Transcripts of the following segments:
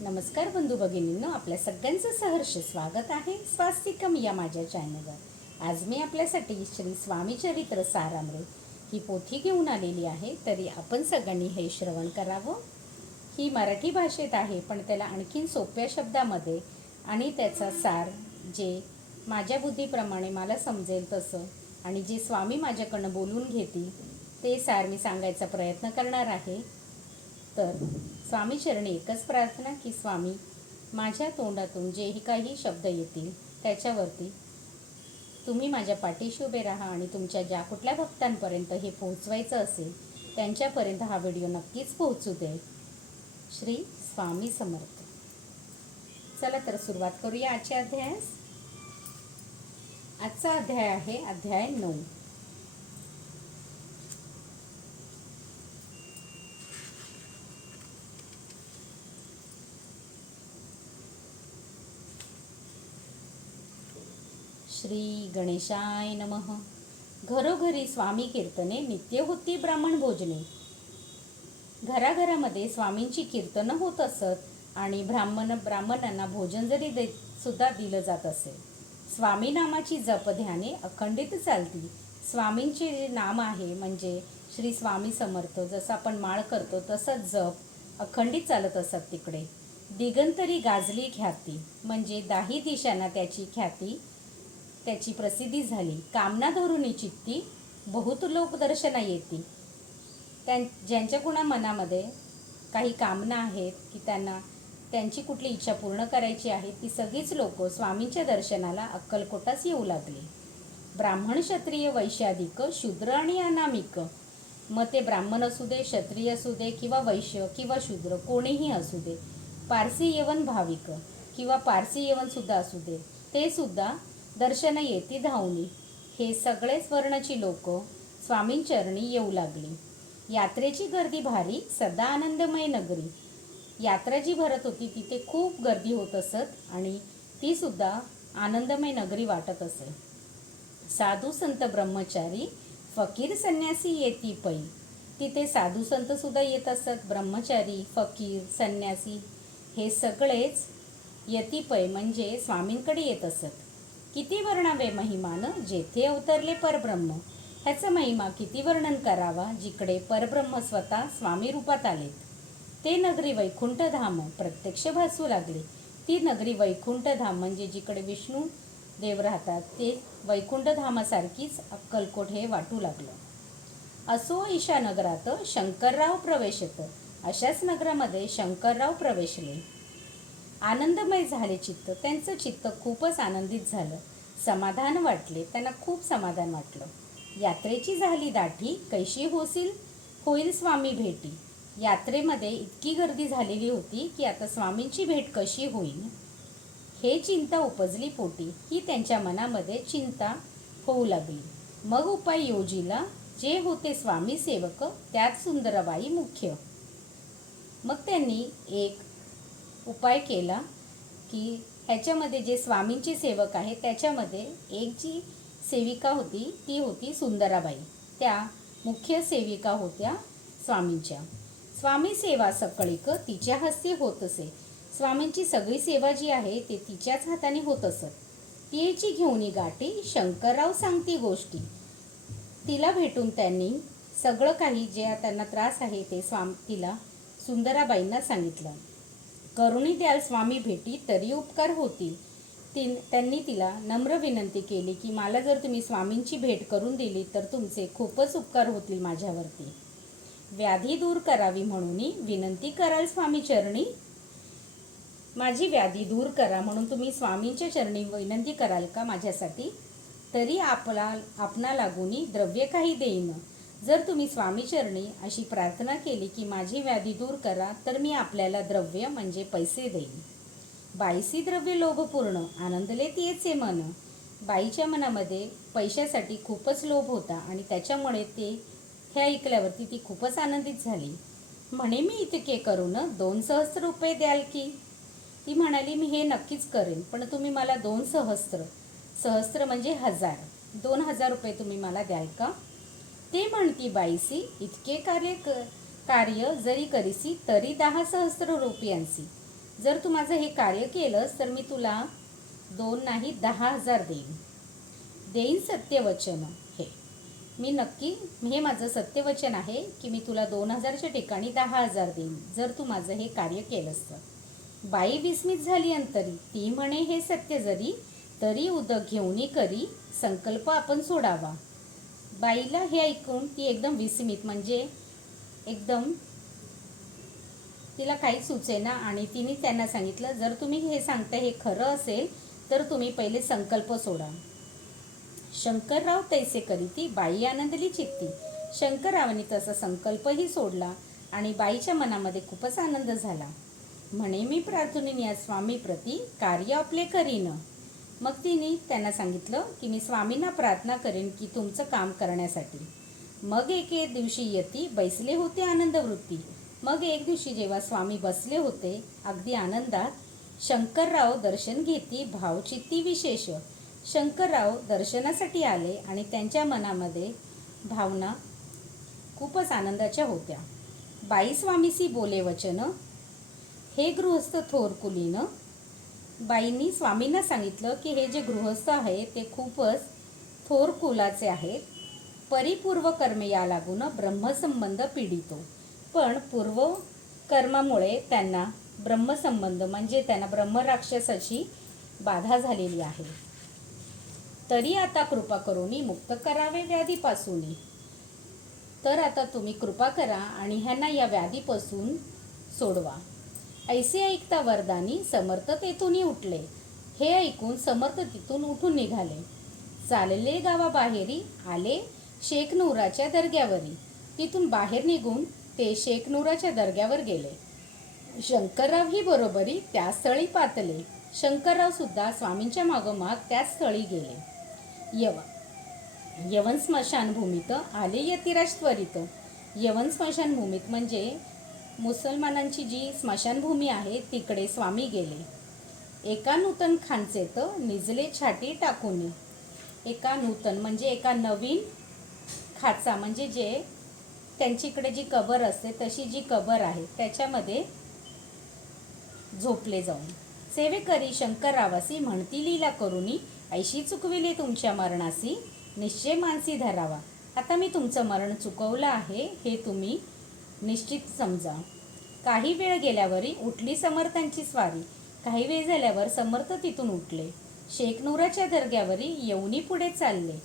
नमस्कार बंधू भगिनींनो, आपल्या सगळ्यांचं सहर्ष स्वागत आहे स्वास्तिकम या माझ्या चॅनलवर। आज मी आपल्यासाठी श्री स्वामी चरित्र सारामृत ही पोथी घेऊन आलेली आहे। तरी आपण सगळ्यांनी हे श्रवण करावं। ही मराठी भाषेत आहे, पण त्याला आणखीन सोप्या शब्दामध्ये आणि त्याचा सार जे माझ्या बुद्धीप्रमाणे मला समजेल तसं आणि जे स्वामी माझ्याकडनं बोलून घेतील ते सार मी सांगायचा प्रयत्न करणार आहे। तर स्वामी चरणी एकच प्रार्थना की स्वामी माझ्या तोंडातून जेही काही शब्द येतील त्याच्यावरती तुम्ही माझ्या पाठीशी उभे राहा आणि तुमच्या ज्या कुठल्या भक्तांपर्यंत हे पोहोचवायचं असेल त्यांच्यापर्यंत हा व्हिडिओ नक्कीच पोहोचू दे। श्री स्वामी समर्थ। चला तर सुरुवात करूया आजच्या अध्यायास। आजचा अध्याय आहे अध्याय 9। श्री गणेशाय नमः। घरोघरी स्वामी कीर्तने नित्य होती ब्राह्मण भोजने। घराघरामध्ये स्वामींची कीर्तनं होत असत आणि ब्राह्मणांना भोजन जरी सुद्धा दिलं जात असे। स्वामी नामाची जप ध्याने अखंडित चालती। स्वामींचे जे नाम आहे म्हणजे श्री स्वामी समर्थ, जसं आपण माळ करतो तसंच जप अखंडित चालत असत तिकडे। दिगंतरी गाजली ख्याती म्हणजे दाही दिशांना त्याची ख्याती, त्याची प्रसिद्धी झाली। कामना धरुनी चित्ती बहुत लोक दर्शना येती। ज्यांच्या कुणा मनामध्ये काही कामना आहेत की त्यांची कुठली इच्छा पूर्ण करायची आहे ती सगळीच लोक स्वामींच्या दर्शनाला अक्कलकोटास येऊ लागली। ब्राह्मण क्षत्रिय वैश्याधिक शूद्र आणि अनामिक, मग ते ब्राह्मण असू दे, क्षत्रिय असू दे किंवा वैश्य किंवा शूद्र कोणीही असू दे, पारसी यवन भाविक किंवा पारसी यवन सुद्धा असू दे, ते सुद्धा दर्शन येती धावणी। हे सगळेच वर्णाची लोक स्वामींचरणी येऊ लागली। यात्रेची गर्दी भारी सदा आनंदमय नगरी। यात्रा जी भरत होती तिथे खूप गर्दी होत असत आणि ती सुद्धा आनंदमय नगरी वाटत असे। साधू संत ब्रह्मचारी फकीर संन्यासी येती पै। तिथे साधू संत सुद्धा येत असत, ब्रह्मचारी फकीर संन्यासी हे सगळेच येती पै म्हणजे स्वामींकडे येत असत। किती वर्णावे महिमान जेथे अवतरले परब्रह्म। ह्याचा महिमा किती वर्णन करावा जिकडे परब्रह्म स्वतः स्वामी रूपात आलेत। ते नगरी वैकुंठ धाम प्रत्यक्ष भासू लागले। ती नगरी वैकुंठ धाम म्हणजे जिकडे विष्णू देव राहतात ते वैकुंठ धामासारखीच अक्कलकोट हे वाटू लागलं। असो ईशा नगरात शंकरराव प्रवेशत। अशाच नगरामध्ये शंकरराव प्रवेशले। आनंदमय झाले चित्त, त्यांचं चित्त खूपच आनंदित झालं, समाधान वाटले, त्यांना खूप समाधान वाटलं। यात्रेची झाली दाठी कैशी होईल स्वामी भेटी। यात्रेमध्ये इतकी गर्दी झालेली होती की आता स्वामींची भेट कशी होईल हे चिंता उपजली पोटी। ही त्यांच्या मनामध्ये चिंता होऊ लागली। मग उपाय योजिला जे होते स्वामी सेवक त्यात सुंदराबाई मुख्य। मग त्यांनी एक उपाय केला की ह्याच्यामध्ये जे स्वामींचे सेवक आहे त्याच्यामध्ये एक जी सेविका होती ती होती सुंदराबाई। त्या मुख्य सेविका होत्या स्वामींच्या। स्वामी सेवा सकळीक तिच्या हस्ते होत असे। स्वामींची सगळी सेवा जी आहे ते तिच्याच हाताने होत असत। तिची घेऊन गाठी शंकरराव सांगती गोष्टी। तिला भेटून त्यांनी सगळं काही जे त्यांना त्रास आहे ते तिला सुंदराबाईंना सांगितलं। करुणी द्याल स्वामी भेटी तरी उपकार होतील। त्यांनी तिला नम्र विनंती केली की मला जर तुम्ही स्वामींची भेट करून दिली तर तुमचे खूपच उपकार होतील माझ्यावरती। व्याधी दूर करावी म्हणून विनंती कराल स्वामी चरणी। माझी व्याधी दूर करा म्हणून तुम्ही स्वामींच्या चरणी विनंती कराल का माझ्यासाठी? तरी आपणा लागून द्रव्य काही देईन। जर तुम्ही स्वामी चरणी अशी प्रार्थना केली की माझी व्याधी दूर करा तर मी आपल्याला द्रव्य म्हणजे पैसे देईन। बाईसी द्रव्य लोभपूर्ण आनंदले तिचे मन। बाईच्या मनामध्ये पैशासाठी खूपच लोभ होता आणि त्याच्यामुळे हे ऐकल्यावरती ती खूपच आनंदित झाली। म्हणे मी इतके करून 2 सहस्त्र रुपये द्याल की? ती म्हणाली मी हे नक्कीच करेन, पण तुम्ही मला 2 सहस्त्र म्हणजे 1000 2000 रुपये तुम्ही मला द्याल का? ते म्हणती बाईसी इतके कार्य जरी करीसी तरी 10 सहस्त्र रुपयांसी। जर तू माझं हे कार्य केलंस तर मी तुला 2 नाही 10,000 देईन सत्यवचन. हे मी नक्की, हे माझं सत्यवचन आहे की मी तुला 2,000च्या ठिकाणी 10,000 देईन जर तू माझं हे कार्य केलंस तर. बाई विस्मित झाली अंतरी, ती म्हणे हे सत्य जरी, तरी उदक घेऊनी करी, संकल्प आपण सोडावा. बाईला हे ऐकून ती एकदम विस्मित, म्हणजे एकदम तिला काही सुचेना आणि तिने त्यांना सांगितलं, जर तुम्ही हे सांगता हे खरं असेल तर तुम्ही पहिले संकल्प सोडा. शंकरराव तैसे करी, ती बाई आनंदली चित्ती. शंकररावांनी तसा संकल्पही सोडला आणि बाईच्या मनामध्ये खूपच आनंद झाला. म्हणे मी प्रार्थनेन या स्वामी प्रती कार्य आपले करीन. मग तिने त्यांना सांगितलं की मी स्वामींना प्रार्थना करेन की तुमचं काम करण्यासाठी. मग एके दिवशी यती बैसले होते आनंदवृत्ती. मग एक दिवशी जेव्हा स्वामी बसले होते अगदी आनंदात, शंकरराव दर्शन घेती भावचित्ती विशेष. शंकरराव दर्शनासाठी आले आणि त्यांच्या मनामध्ये भावना खूपच आनंदाच्या होत्या. बाई स्वामीसी बोले वचन, हे गृहस्थ थोर कुलीन. बाईंनी स्वामींना सांगितलं की हे जे गृहस्थ आहे ते खूपच थोर कुलाचे आहेत. परिपूर्व कर्मे या लागून ब्रह्मसंबंध पीडितो. पण पूर्व कर्मामुळे त्यांना ब्रह्मसंबंध म्हणजे त्यांना ब्रह्मराक्षसाची बाधा झालेली आहे. तरी आता कृपा करूनी मुक्त करावे व्याधीपासून. तर आता तुम्ही कृपा करा आणि ह्यांना या व्याधीपासून सोडवा. ऐसे ऐकता वरदानी समर्थ तेथून उठले. हे ऐकून समर्थ तिथून उठून निघाले. चालले गावाबाहेरी आले शेखनुराच्या दर्ग्यावरी. तिथून बाहेर निघून ते शेखनुराच्या दर्ग्यावर गेले. शंकरराव ही बरोबरी त्या स्थळी पातले. शंकरराव सुद्धा स्वामींच्या मागोमाग त्याच स्थळी गेले. यवन स्मशानभूमीत आले यतिराज त्वरित. यवन स्मशानभूमीत म्हणजे मुसलमानांची जी स्मशानभूमी आहे तिकडे स्वामी गेले. एका नूतन खांचेत निजले छाटी टाकून. एका नूतन म्हणजे एका नवीन खाचा, म्हणजे जे त्यांच्याकडे जी कबर असते तशी जी कबर आहे त्याच्यामध्ये झोपले जाऊन. सेवेकरी शंकररावासी म्हणती लीला करूनी, ऐशी चुकविले तुमच्या मरणासी, निश्चय मानसी धरावा. आता मी तुमचं मरण चुकवलं आहे हे तुम्ही निश्चित समजा. काही वेळ गेल्यावरी उठली समर्थांची स्वारी. काही वेळ झाल्यावर समर्थ तिथून उठले. शेखनुराच्या दर्ग्यावरी येऊनी पुढे चालले.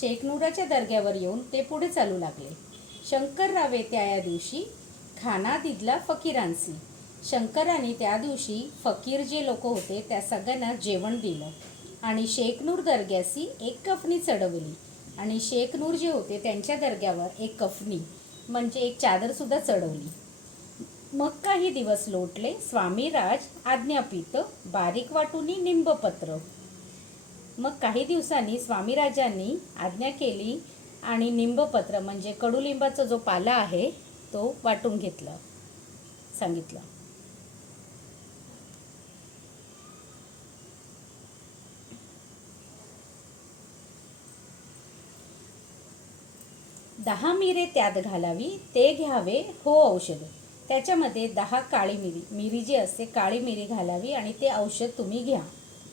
शेखनुराच्या दर्ग्यावर येऊन ते पुढे चालू लागले. शंकररावे त्या दिवशी खाना दिदला फकीरांसी. शंकरांनी त्या दिवशी फकीर जे लोक होते त्या सगळ्यांना जेवण दिलं आणि शेखनूर दर्ग्यासी एक कफनी चढवली. आणि शेखनूर जे होते त्यांच्या दर्ग्यावर एक कफनी म्हणजे एक चादरसुद्धा चढवली. मग काही दिवस लोटले. स्वामीराज आज्ञापित बारीक वाटुनी निंबपत्र. मग काही दिवसांनी स्वामीराजांनी आज्ञा केली आणि निंबपत्र म्हणजे कडुलिंबाचा जो पाला आहे तो वाटून घेतला, सांगितलं. दहा मिरे त्यात घालावी, ते घ्यावे हो औषध. त्याच्यामध्ये 10 काळी मिरी जी असते काळी मिरी घालावी आणि ते औषध तुम्ही घ्या.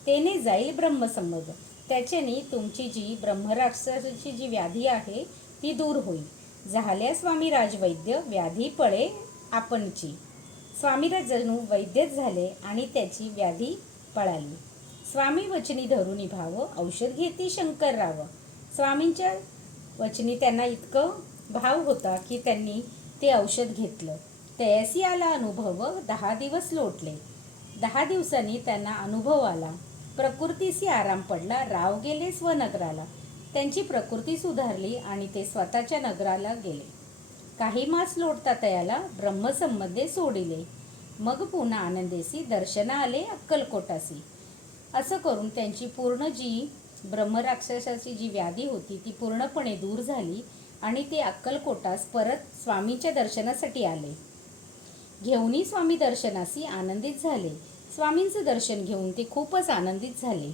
त्याने जाईल ब्रह्मसंबंध. त्याच्याने तुमची जी ब्रह्मराक्षसाची जी व्याधी आहे ती दूर होईल. झाल्या स्वामी राजवैद्य व्याधी पळे आपणची. स्वामीराज जणू वैद्यच झाले आणि त्याची व्याधी पळाली. स्वामी वचनी धरून भाव औषध घेती शंकरराव. स्वामींच्या वचनी त्यांना इतकं भाव होता की त्यांनी ते औषध घेतलं. तयासी आला अनुभव 10 दिवस लोटले. 10 दिवसांनी त्यांना अनुभव आला. प्रकृतीसी आराम पडला. राव गेले स्वनगराला. त्यांची प्रकृती सुधारली आणि ते स्वतःच्या नगराला गेले. काही मास लोटता तयाला ब्रह्मसंबंधे सोडिले. मग पुन्हा आनंदेसी दर्शना आले अक्कलकोटासी. असं करून त्यांची पूर्ण जी ब्रह्मराक्षसाची जी व्याधी होती ती पूर्णपणे दूर झाली आणि ते अक्कलकोटास परत स्वामींच्या दर्शनासाठी आले. घेऊनी स्वामी दर्शनासी आनंदित झाले. स्वामींचं दर्शन घेऊन ते खूपच आनंदित झाले.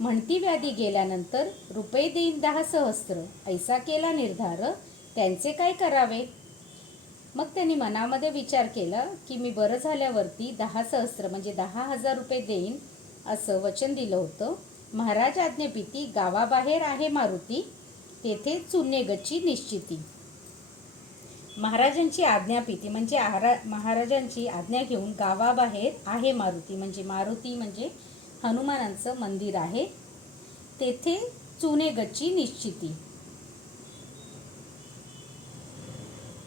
म्हणती व्याधी गेल्यानंतर रुपये देईन 10 सहस्त्र. ऐसा केला निर्धार त्यांचे काय करावे. मग त्यांनी मनामध्ये विचार केला की मी बरं झाल्यावरती 10 सहस्त्र म्हणजे 10,000 रुपये देईन असं वचन दिलं होतं. महाराज आज्ञेपिती गावाबाहेर आहे मारुती, तेथे चुने गच्ची निश्चिती. महाराजांची आज्ञापिती म्हणजे महाराजांची आज्ञा घेऊन गावाबाहेर आहे मारुती म्हणजे हनुमानांचं मंदिर आहे, तेथे चुने गच्ची निश्चिती.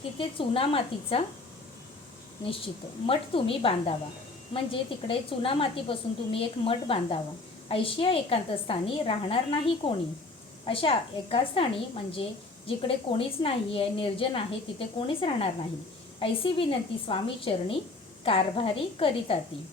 तिथे चुना मातीचा निश्चित मठ तुम्ही बांधावा, म्हणजे तिकडे चुना मातीपासून तुम्ही एक मठ बांधावा. ऐशिया एकांत स्थानी राहणार नाही कोणी, अशा एका स्थानी म्हणजे जिकडे कोणीच नाही आहे, निर्जन आहे, तिथे कोणीच राहणार नाही. ऐसी विनंती स्वामी चरणी कारभारी करीताती.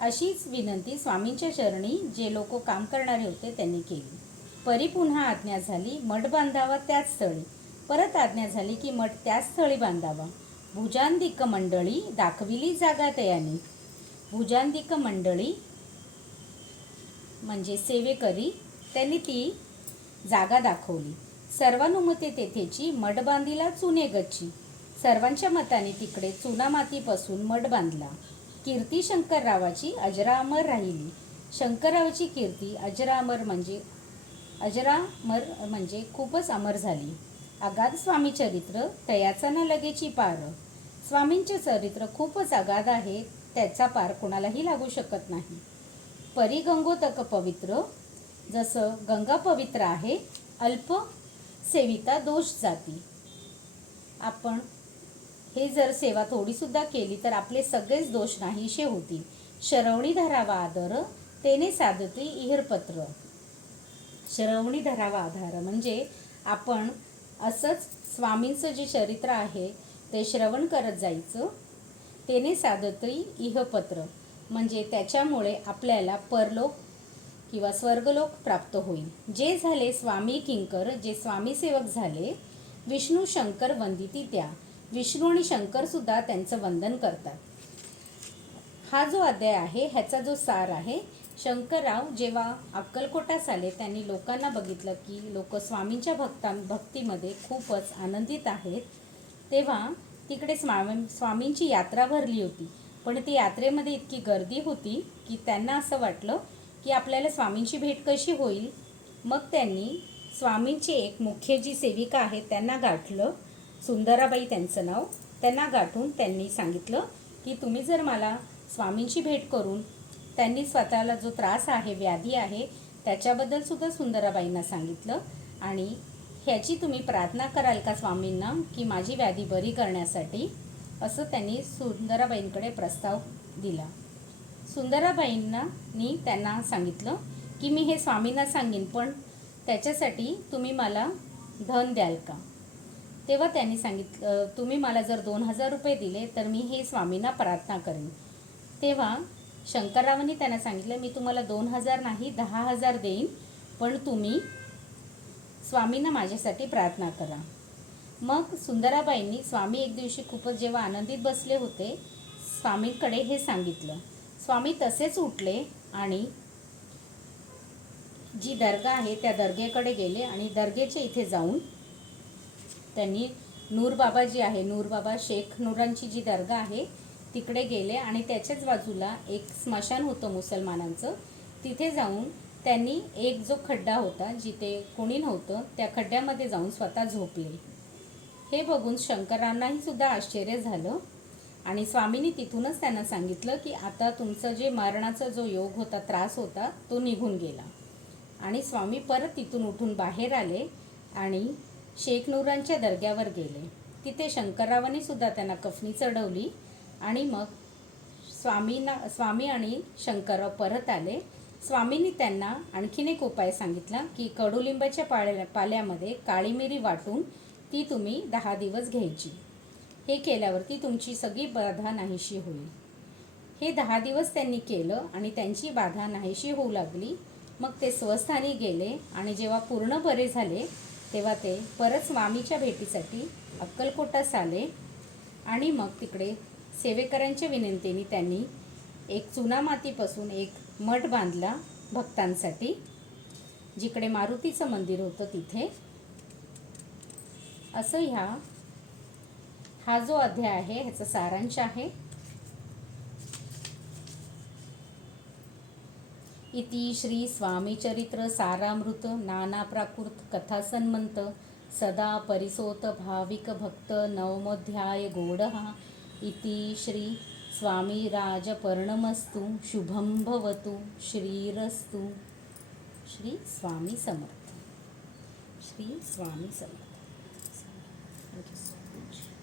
अशीच विनंती स्वामींच्या चरणी जे लोक काम करणारे होते त्यांनी केली. परी पुन्हा आज्ञा झाली मठ बांधावा त्याच स्थळी. परत आज्ञा झाली की मठ त्याच स्थळी बांधावा. भुजांदिक मंडळी दाखविली जागा तयानी. भुजांदिक मंडळी म्हणजे सेवेकरी, त्यांनी ती जागा दाखवली. सर्वानुमते तेथेची मठ बांधिला चुने गच्ची. सर्वांच्या मताने तिकडे चुना मातीपासून मठ बांधला. कीर्ती शंकररावाची अजरामर राहिली. शंकररावाची कीर्ती अजरामर म्हणजे खूपच अमर झाली. अगाध स्वामी चरित्र तयाचा न लगेची पार. स्वामींचे चरित्र खूपच अगाध आहे, त्याचा पार कोणालाही लागू शकत नाही. परी गंगोतक पवित्र, जसं गंगा पवित्र आहे, अल्प सेविता दोष जाती. आपण हे जर सेवा थोडीसुद्धा केली तर आपले सगळेच दोष नाहीसे होतील. शरवणी धरावा आदर तेने साधती इहरपत्र. शरवणी धरावा आधार म्हणजे आपण असंच स्वामींचं जे चरित्र आहे ते श्रवण करत जायचं. तेने साधती इहपत्र म्हणजे त्याच्यामुळे आपल्याला परलोक किंवा स्वर्गलोक प्राप्त होईल. जे झाले स्वामी किंकर, जे स्वामी सेवक झाले, विष्णू शंकर वंदिती त्या. विष्णू आणि शंकरसुद्धा त्यांचं वंदन करतात. हा जो अध्याय आहे ह्याचा जो सार आहे, शंकरराव जेव्हा अक्कलकोटास आले त्यांनी लोकांना बघितलं की लोक स्वामींच्या भक्तीमध्ये खूपच आनंदित आहेत. तेव्हा तिकडे स्वामींची यात्रा भरली होती, पण ती यात्रेमध्ये इतकी गर्दी होती की त्यांना असं वाटलं की आपल्याला स्वामींची भेट कशी होईल. मग त्यांनी स्वामींची एक मुख्य जी सेविका आहे त्यांना गाठलं, सुंदराबाई त्यांचं नाव. त्यांना गाठून त्यांनी सांगितलं की तुम्ही जर मला स्वामींची भेट करून, त्यांनी स्वतःला जो त्रास आहे, व्याधी आहे, त्याच्याबद्दल सुद्धा सुंदराबाईंना सांगितलं आणि ह्याची तुम्ही प्रार्थना कराल का स्वामींना की माझी व्याधी बरी करण्यासाठी, असं त्यांनी सुंदराबाईंकडे प्रस्ताव दिला. सुंदराबाईंना त्यांना सांगितलं की मी हे स्वामींना सांगेन, पण त्याच्यासाठी तुम्ही मला धन द्याल का. तेव्हा त्यांनी सांगितलं तुम्ही मला जर 2,000 रुपये दिले तर मी हे स्वामींना प्रार्थना करेन. तेव्हा शंकररावांनी त्यांना सांगितलं मी तुम्हाला 2,000 नाही 10,000 देईन, पण तुम्ही स्वामींना माझ्यासाठी प्रार्थना करा. मग सुंदराबाईंनी स्वामी एक दिवशी खूपच जेव्हा आनंदित बसले होते, स्वामींकडे हे सांगितलं. स्वामी तसेच उठले आणि जी दर्गा आहे त्या दर्गेकडे गेले आणि दर्गेच्या इथे जाऊन त्यांनी नूरबाबा जी आहे, नूरबाबा शेख नूरांची जी दर्गा आहे तिकडे गेले आणि त्याच्याच बाजूला एक स्मशान होतं मुसलमानांचं. तिथे जाऊन त्यांनी एक जो खड्डा होता जिथे कोणी नव्हतं त्या खड्ड्यामध्ये जाऊन स्वतः झोपले. हे बघून शंकरांनाही सुद्धा आश्चर्य झालं आणि स्वामींनी तिथूनच त्यांना सांगितलं की आता तुमचं जे मरणाचा जो योग होता, त्रास होता, तो निघून गेला. आणि स्वामी परत तिथून उठून बाहेर आले आणि शेख नूरांच्या दर्ग्यावर गेले. तिथे शंकररावांनी सुद्धा त्यांना कफनी चढवली आणि मग स्वामी आणि शंकरराव परत आले. स्वामींनी त्यांना आणखीन एक उपाय सांगितला की कडुलिंबाच्या पाल्यामध्ये काळी मिरी वाटून ती तुम्ही 10 दिवस घ्यायची. हे केल्यावरती तुमची सगळी बाधा नाहीशी होईल. हे 10 दिवस त्यांनी केलं आणि त्यांची बाधा नाहीशी होऊ लागली. मग ते स्वस्थानी गेले आणि जेव्हा पूर्ण बरे झाले तेव्हा ते परत स्वामीच्या भेटीसाठी अक्कलकोटास आले आणि मग तिकडे सेवेकरांच्या विनंतीने त्यांनी एक चुना मातीपासून एक मठ बांधला भक्तांसाठी, जिकडे मारुतीचं मंदिर होतं तिथे. असं हा जो अध्याय आहे ह्याचा सारांश आहे. इति श्री स्वामी चरित्र सारामृत नाना प्राकृत कथा सन्मंत सदा परिसोत भाविक भक्त नवमोध्याय गोडहा. इति श्री स्वामी राजपर्णमस्तु शुभं भवतु श्रीरस्तु. Shri Swami Samarth. Shri Swami Samarth. Thank you so much.